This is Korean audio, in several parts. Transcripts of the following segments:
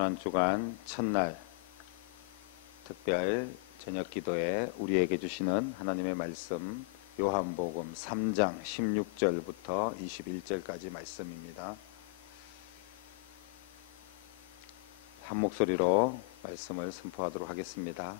고난주간 첫날 특별 저녁기도에 우리에게 주시는 하나님의 말씀, 요한복음 3장 16절부터 21절까지 말씀입니다. 한 목소리로 말씀을 선포하도록 하겠습니다.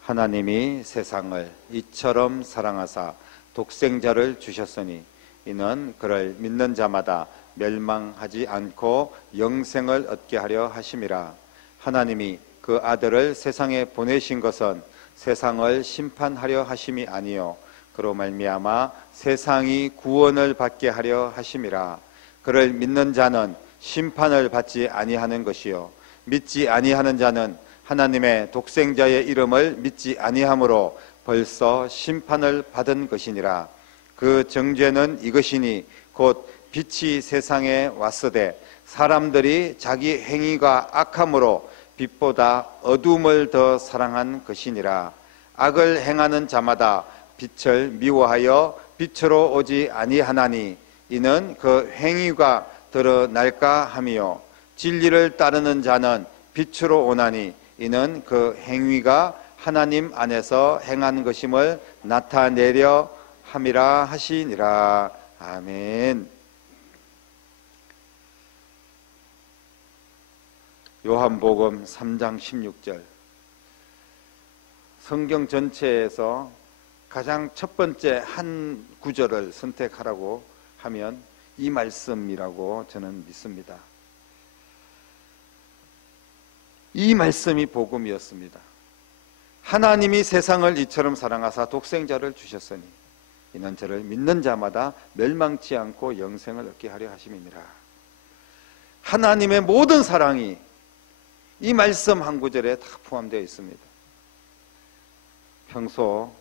하나님이 세상을 이처럼 사랑하사 독생자를 주셨으니 이는 그를 믿는 자마다 멸망하지 않고 영생을 얻게 하려 하심이라. 하나님이 그 아들을 세상에 보내신 것은 세상을 심판하려 하심이 아니요 그로 말미암아 세상이 구원을 받게 하려 하심이라. 그를 믿는 자는 심판을 받지 아니하는 것이요 믿지 아니하는 자는 하나님의 독생자의 이름을 믿지 아니하므로 벌써 심판을 받은 것이니라. 그 정죄는 이것이니 곧 빛이 세상에 왔으되 사람들이 자기 행위가 악함으로 빛보다 어둠을 더 사랑한 것이니라. 악을 행하는 자마다 빛을 미워하여 빛으로 오지 아니하나니 이는 그 행위가 드러날까 함이요 진리를 따르는 자는 빛으로 오나니 이는 그 행위가 하나님 안에서 행한 것임을 나타내려 함이라 하시니라. 아멘. 요한복음 3장 16절, 성경 전체에서 가장 첫 번째 한 구절을 선택하라고 하면 이 말씀이라고 저는 믿습니다. 이 말씀이 복음이었습니다. 하나님이 세상을 이처럼 사랑하사 독생자를 주셨으니 이는 저를 믿는 자마다 멸망치 않고 영생을 얻게 하려 하심이니라. 하나님의 모든 사랑이 이 말씀 한 구절에 다 포함되어 있습니다. 평소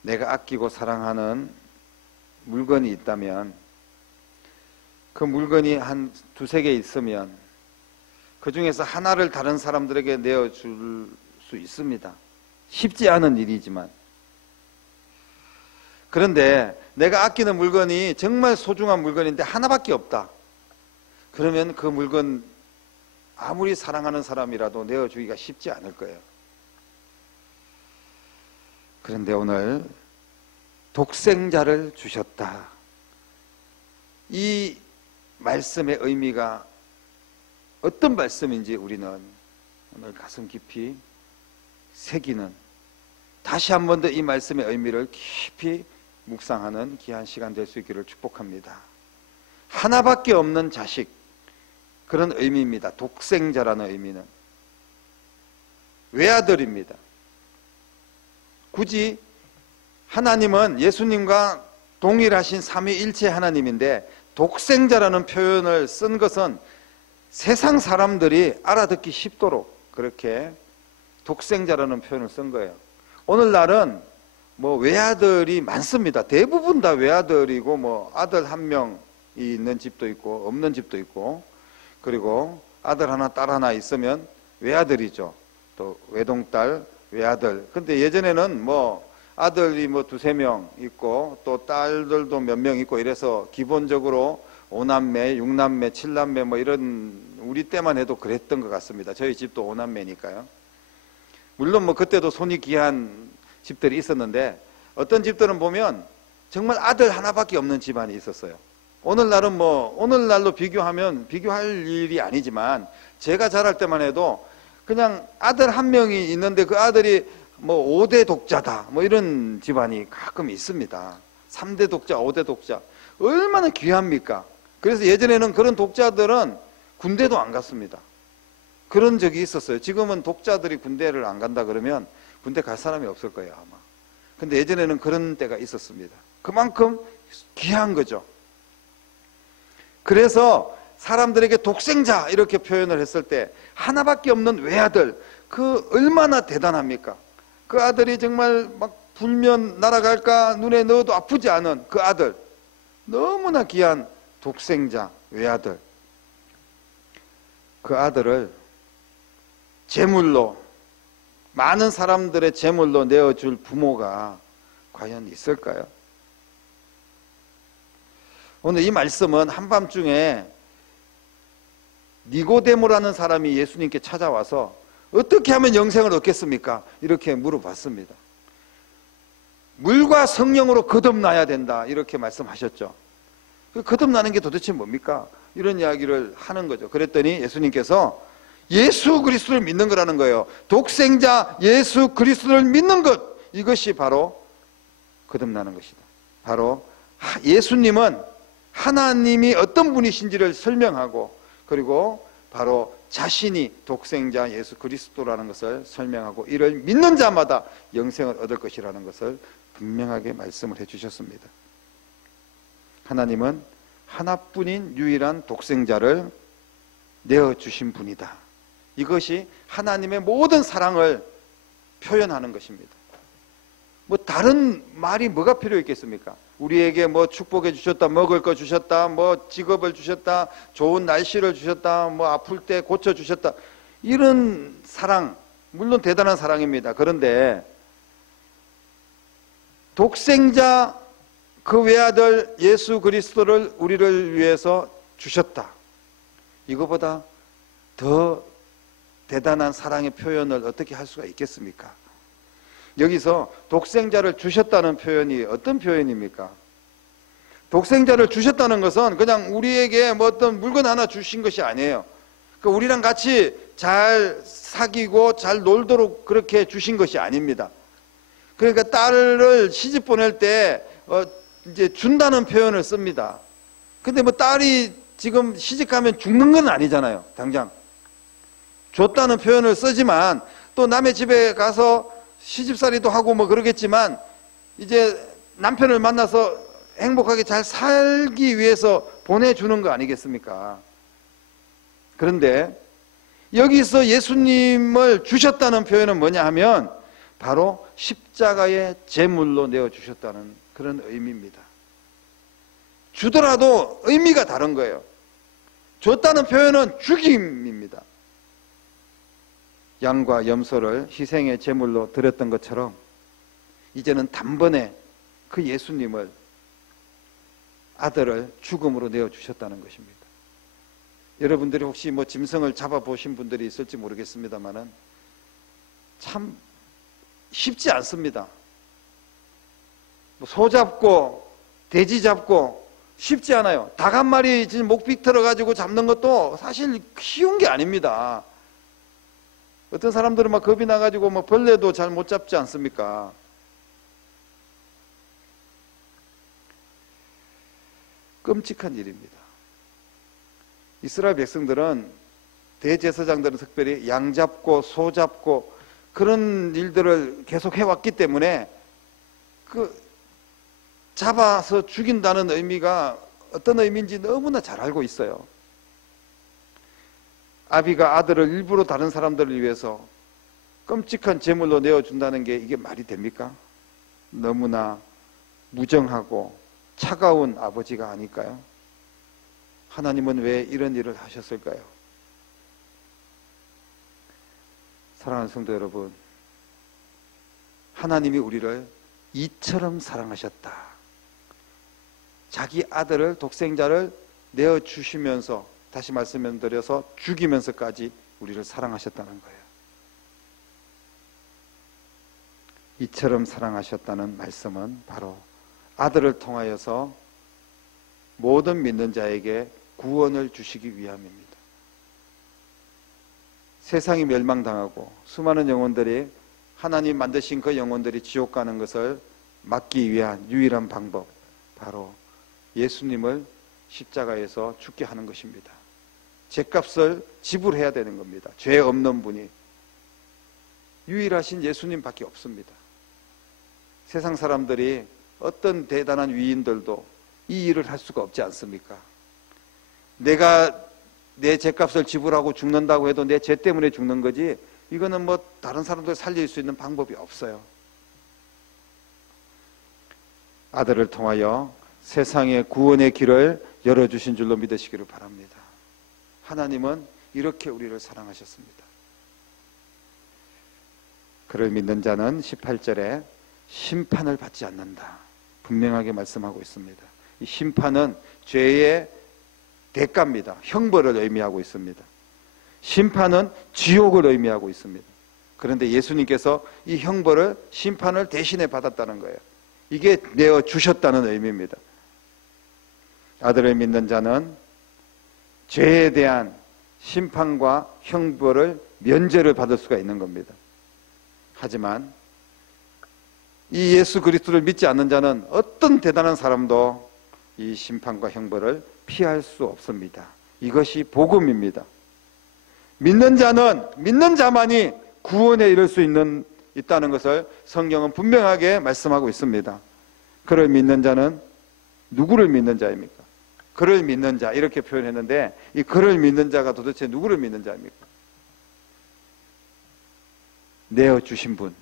내가 아끼고 사랑하는 물건이 있다면 그 물건이 한 두세 개 있으면 그 중에서 하나를 다른 사람들에게 내어줄 수 있습니다. 쉽지 않은 일이지만, 그런데 내가 아끼는 물건이 정말 소중한 물건인데 하나밖에 없다. 그러면 그 물건 아무리 사랑하는 사람이라도 내어주기가 쉽지 않을 거예요. 그런데 오늘 독생자를 주셨다. 이 말씀의 의미가 어떤 말씀인지 우리는 오늘 가슴 깊이 새기는, 다시 한 번 더 이 말씀의 의미를 깊이 묵상하는 귀한 시간 될 수 있기를 축복합니다. 하나밖에 없는 자식, 그런 의미입니다. 독생자라는 의미는 외아들입니다. 굳이 하나님은 예수님과 동일하신 삼위일체 하나님인데 독생자라는 표현을 쓴 것은 세상 사람들이 알아듣기 쉽도록 그렇게 독생자라는 표현을 쓴 거예요. 오늘날은 뭐 외아들이 많습니다. 대부분 다 외아들이고 뭐 아들 한 명이 있는 집도 있고 없는 집도 있고, 그리고 아들 하나 딸 하나 있으면 외아들이죠. 또 외동딸, 외아들. 근데 예전에는 뭐 아들이 뭐 두세 명 있고 또 딸들도 몇 명 있고 이래서 기본적으로 5남매, 6남매, 7남매 뭐 이런, 우리 때만 해도 그랬던 것 같습니다. 저희 집도 5남매니까요. 물론 뭐 그때도 손이 귀한 집들이 있었는데 어떤 집들은 보면 정말 아들 하나밖에 없는 집안이 있었어요. 오늘날은 뭐 오늘날로 비교하면 비교할 일이 아니지만 제가 자랄 때만 해도 그냥 아들 한 명이 있는데 그 아들이 뭐 5대 독자다 뭐 이런 집안이 가끔 있습니다. 3대 독자, 5대 독자, 얼마나 귀합니까? 그래서 예전에는 그런 독자들은 군대도 안 갔습니다. 그런 적이 있었어요. 지금은 독자들이 군대를 안 간다 그러면 군대 갈 사람이 없을 거예요 아마. 근데 예전에는 그런 때가 있었습니다. 그만큼 귀한 거죠. 그래서 사람들에게 독생자 이렇게 표현을 했을 때 하나밖에 없는 외아들, 그 얼마나 대단합니까? 그 아들이 정말 막 불면 날아갈까 눈에 넣어도 아프지 않은 그 아들, 너무나 귀한 독생자 외아들, 그 아들을 제물로, 많은 사람들의 제물로 내어줄 부모가 과연 있을까요? 오늘 이 말씀은 한밤중에 니고데모라는 사람이 예수님께 찾아와서 어떻게 하면 영생을 얻겠습니까? 이렇게 물어봤습니다. 물과 성령으로 거듭나야 된다, 이렇게 말씀하셨죠. 거듭나는 게 도대체 뭡니까? 이런 이야기를 하는 거죠. 그랬더니 예수님께서 예수 그리스도를 믿는 거라는 거예요. 독생자 예수 그리스도를 믿는 것, 이것이 바로 거듭나는 것이다. 바로 예수님은 하나님이 어떤 분이신지를 설명하고, 그리고 바로 자신이 독생자 예수 그리스도라는 것을 설명하고, 이를 믿는 자마다 영생을 얻을 것이라는 것을 분명하게 말씀을 해주셨습니다. 하나님은 하나뿐인 유일한 독생자를 내어주신 분이다. 이것이 하나님의 모든 사랑을 표현하는 것입니다. 뭐 다른 말이 뭐가 필요 있겠습니까? 우리에게 뭐 축복해 주셨다, 먹을 거 주셨다, 뭐 직업을 주셨다, 좋은 날씨를 주셨다, 뭐 아플 때 고쳐 주셨다, 이런 사랑, 물론 대단한 사랑입니다. 그런데 독생자 그 외아들 예수 그리스도를 우리를 위해서 주셨다, 이거보다 더 대단한 사랑의 표현을 어떻게 할 수가 있겠습니까? 여기서 독생자를 주셨다는 표현이 어떤 표현입니까? 독생자를 주셨다는 것은 그냥 우리에게 뭐 어떤 물건 하나 주신 것이 아니에요. 그러니까 우리랑 같이 잘 사귀고 잘 놀도록 그렇게 주신 것이 아닙니다. 그러니까 딸을 시집 보낼 때 이제 준다는 표현을 씁니다. 근데 뭐 딸이 지금 시집가면 죽는 건 아니잖아요. 당장 줬다는 표현을 쓰지만, 또 남의 집에 가서 시집살이도 하고 뭐 그러겠지만, 이제 남편을 만나서 행복하게 잘 살기 위해서 보내주는 거 아니겠습니까? 그런데 여기서 예수님을 주셨다는 표현은 뭐냐 하면 바로 십자가의 제물로 내어주셨다는 그런 의미입니다. 주더라도 의미가 다른 거예요. 줬다는 표현은 죽임입니다. 양과 염소를 희생의 제물로 드렸던 것처럼 이제는 단번에 그 예수님을, 아들을 죽음으로 내어주셨다는 것입니다. 여러분들이 혹시 뭐 짐승을 잡아보신 분들이 있을지 모르겠습니다만은 참 쉽지 않습니다. 소 잡고 돼지 잡고 쉽지 않아요. 닭 한 마리 목 비틀어 가지고 잡는 것도 사실 쉬운 게 아닙니다. 어떤 사람들은 막 겁이 나가지고 뭐 벌레도 잘 못 잡지 않습니까? 끔찍한 일입니다. 이스라엘 백성들은, 대제사장들은 특별히 양 잡고 소 잡고 그런 일들을 계속 해왔기 때문에 그 잡아서 죽인다는 의미가 어떤 의미인지 너무나 잘 알고 있어요. 아비가 아들을 일부러 다른 사람들을 위해서 끔찍한 제물로 내어준다는 게 이게 말이 됩니까? 너무나 무정하고 차가운 아버지가 아닐까요? 하나님은 왜 이런 일을 하셨을까요? 사랑하는 성도 여러분, 하나님이 우리를 이처럼 사랑하셨다. 자기 아들을, 독생자를 내어주시면서, 다시 말씀드려서 죽이면서까지 우리를 사랑하셨다는 거예요. 이처럼 사랑하셨다는 말씀은 바로 아들을 통하여서 모든 믿는 자에게 구원을 주시기 위함입니다. 세상이 멸망당하고 수많은 영혼들이, 하나님 만드신 그 영혼들이 지옥 가는 것을 막기 위한 유일한 방법, 바로 예수님을 십자가에서 죽게 하는 것입니다. 죄값을 지불해야 되는 겁니다. 죄 없는 분이, 유일하신 예수님밖에 없습니다. 세상 사람들이, 어떤 대단한 위인들도 이 일을 할 수가 없지 않습니까? 내가 내 죄값을 지불하고 죽는다고 해도 내 죄 때문에 죽는 거지, 이거는 뭐 다른 사람들 살릴 수 있는 방법이 없어요. 아들을 통하여 세상의 구원의 길을 열어주신 줄로 믿으시기를 바랍니다. 하나님은 이렇게 우리를 사랑하셨습니다. 그를 믿는 자는 18절에 심판을 받지 않는다, 분명하게 말씀하고 있습니다. 이 심판은 죄의 대가입니다. 형벌을 의미하고 있습니다. 심판은 지옥을 의미하고 있습니다. 그런데 예수님께서 이 형벌을, 심판을 대신에 받았다는 거예요. 이게 내어주셨다는 의미입니다. 아들을 믿는 자는 죄에 대한 심판과 형벌을, 면제를 받을 수가 있는 겁니다. 하지만 이 예수 그리스도를 믿지 않는 자는 어떤 대단한 사람도 이 심판과 형벌을 피할 수 없습니다. 이것이 복음입니다. 믿는 자는, 믿는 자만이 구원에 이를 수 있다는 것을 성경은 분명하게 말씀하고 있습니다. 그를 믿는 자는 누구를 믿는 자입니까? 그를 믿는 자, 이렇게 표현했는데, 이 그를 믿는 자가 도대체 누구를 믿는 자입니까? 내어주신 분,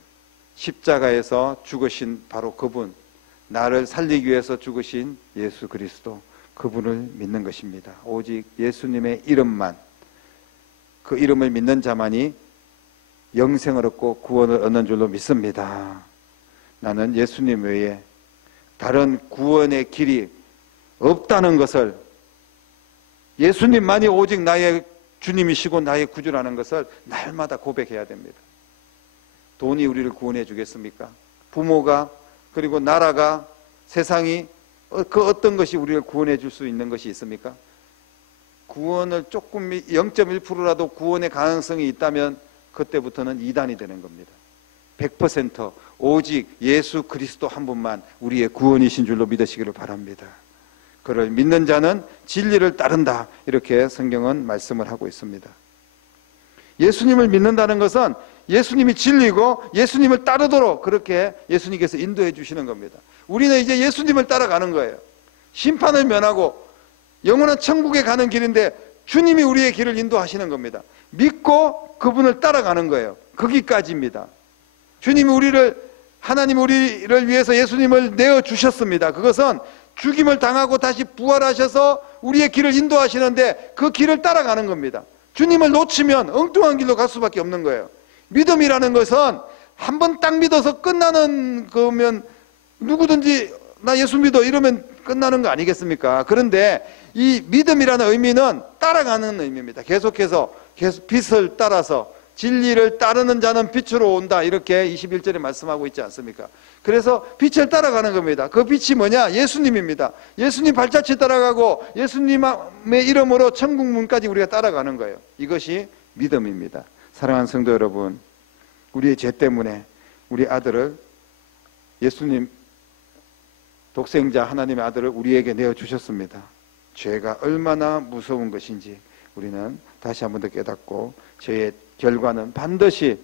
십자가에서 죽으신 바로 그분, 나를 살리기 위해서 죽으신 예수 그리스도, 그분을 믿는 것입니다. 오직 예수님의 이름만, 그 이름을 믿는 자만이 영생을 얻고 구원을 얻는 줄로 믿습니다. 나는 예수님 외에 다른 구원의 길이 없다는 것을, 예수님만이 오직 나의 주님이시고 나의 구주라는 것을 날마다 고백해야 됩니다. 돈이 우리를 구원해 주겠습니까? 부모가, 그리고 나라가, 세상이, 그 어떤 것이 우리를 구원해 줄 수 있는 것이 있습니까? 구원을 조금 0.1%라도 구원의 가능성이 있다면 그때부터는 이단이 되는 겁니다. 100% 오직 예수 그리스도 한 분만 우리의 구원이신 줄로 믿으시기를 바랍니다. 그를 믿는 자는 진리를 따른다, 이렇게 성경은 말씀을 하고 있습니다. 예수님을 믿는다는 것은 예수님이 진리고 예수님을 따르도록 그렇게 예수님께서 인도해 주시는 겁니다. 우리는 이제 예수님을 따라가는 거예요. 심판을 면하고 영원한 천국에 가는 길인데 주님이 우리의 길을 인도하시는 겁니다. 믿고 그분을 따라가는 거예요. 거기까지입니다. 주님이 하나님 우리를 위해서 예수님을 내어주셨습니다. 그것은 죽임을 당하고 다시 부활하셔서 우리의 길을 인도하시는데 그 길을 따라가는 겁니다. 주님을 놓치면 엉뚱한 길로 갈 수밖에 없는 거예요. 믿음이라는 것은 한 번 딱 믿어서 끝나는 거면, 누구든지 나 예수 믿어 이러면 끝나는 거 아니겠습니까? 그런데 이 믿음이라는 의미는 따라가는 의미입니다. 계속해서 빛을 따라서, 진리를 따르는 자는 빛으로 온다, 이렇게 21절에 말씀하고 있지 않습니까? 그래서 빛을 따라가는 겁니다. 그 빛이 뭐냐? 예수님입니다. 예수님 발자취 따라가고 예수님의 이름으로 천국 문까지 우리가 따라가는 거예요. 이것이 믿음입니다. 사랑하는 성도 여러분, 우리의 죄 때문에 우리 아들을, 예수님 독생자 하나님의 아들을 우리에게 내어주셨습니다. 죄가 얼마나 무서운 것인지 우리는 다시 한 번 더 깨닫고, 죄의 결과는 반드시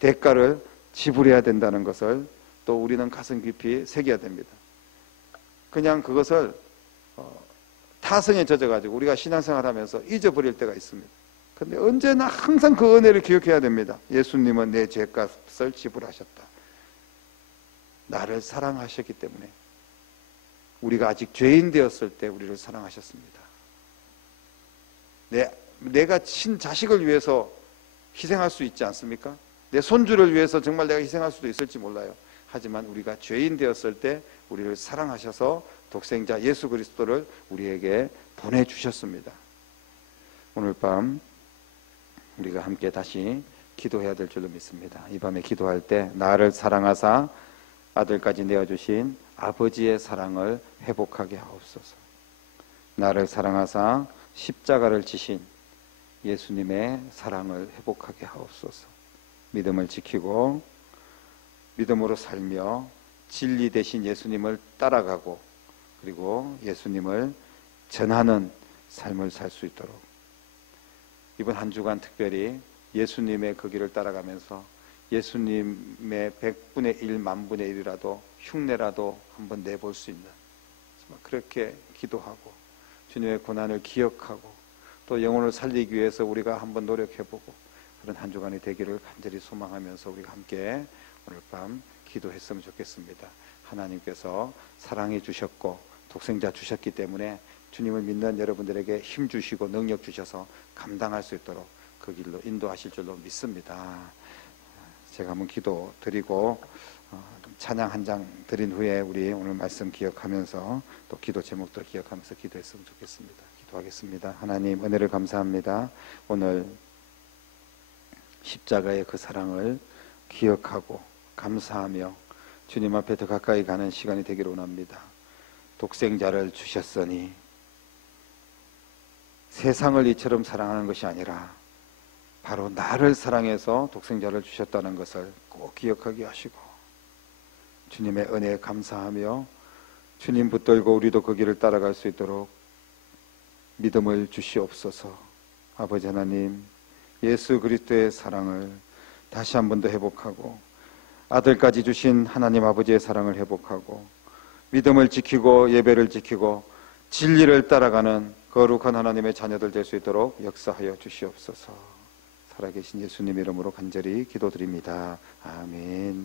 대가를 지불해야 된다는 것을 또 우리는 가슴 깊이 새겨야 됩니다. 그냥 그것을 타성에 젖어가지고 우리가 신앙생활하면서 잊어버릴 때가 있습니다. 그런데 언제나 항상 그 은혜를 기억해야 됩니다. 예수님은 내 죄값을 지불하셨다. 나를 사랑하셨기 때문에, 우리가 아직 죄인 되었을 때 우리를 사랑하셨습니다. 내가 친자식을 위해서 희생할 수 있지 않습니까? 내 손주를 위해서 정말 내가 희생할 수도 있을지 몰라요. 하지만 우리가 죄인 되었을 때 우리를 사랑하셔서 독생자 예수 그리스도를 우리에게 보내주셨습니다. 오늘 밤 우리가 함께 다시 기도해야 될 줄로 믿습니다. 이 밤에 기도할 때 나를 사랑하사 아들까지 내어주신 아버지의 사랑을 회복하게 하옵소서. 나를 사랑하사 십자가를 지신 예수님의 사랑을 회복하게 하옵소서. 믿음을 지키고 믿음으로 살며 진리 대신 예수님을 따라가고, 그리고 예수님을 전하는 삶을 살 수 있도록 이번 한 주간 특별히 예수님의 그 길을 따라가면서 예수님의 100분의 1, 만분의 1이라도 흉내라도 한번 내볼 수 있는, 그렇게 기도하고 주님의 고난을 기억하고 또 영혼을 살리기 위해서 우리가 한번 노력해보고, 그런 한 주간이 되기를 간절히 소망하면서 우리가 함께 오늘 밤 기도했으면 좋겠습니다. 하나님께서 사랑해 주셨고 독생자 주셨기 때문에 주님을 믿는 여러분들에게 힘 주시고 능력 주셔서 감당할 수 있도록 그 길로 인도하실 줄로 믿습니다. 제가 한번 기도 드리고 찬양 한 장 드린 후에 우리 오늘 말씀 기억하면서 또 기도 제목들 기억하면서 기도했으면 좋겠습니다. 기도하겠습니다. 하나님, 은혜를 감사합니다. 오늘 십자가의 그 사랑을 기억하고 감사하며 주님 앞에 더 가까이 가는 시간이 되기를 원합니다. 독생자를 주셨으니 세상을 이처럼 사랑하는 것이 아니라 바로 나를 사랑해서 독생자를 주셨다는 것을 꼭 기억하게 하시고 주님의 은혜에 감사하며 주님 붙들고 우리도 그 길을 따라갈 수 있도록 믿음을 주시옵소서. 아버지 하나님, 예수 그리스도의 사랑을 다시 한 번 더 회복하고 아들까지 주신 하나님 아버지의 사랑을 회복하고 믿음을 지키고 예배를 지키고 진리를 따라가는 거룩한 하나님의 자녀들 될 수 있도록 역사하여 주시옵소서. 살아계신 예수님 이름으로 간절히 기도드립니다. 아멘.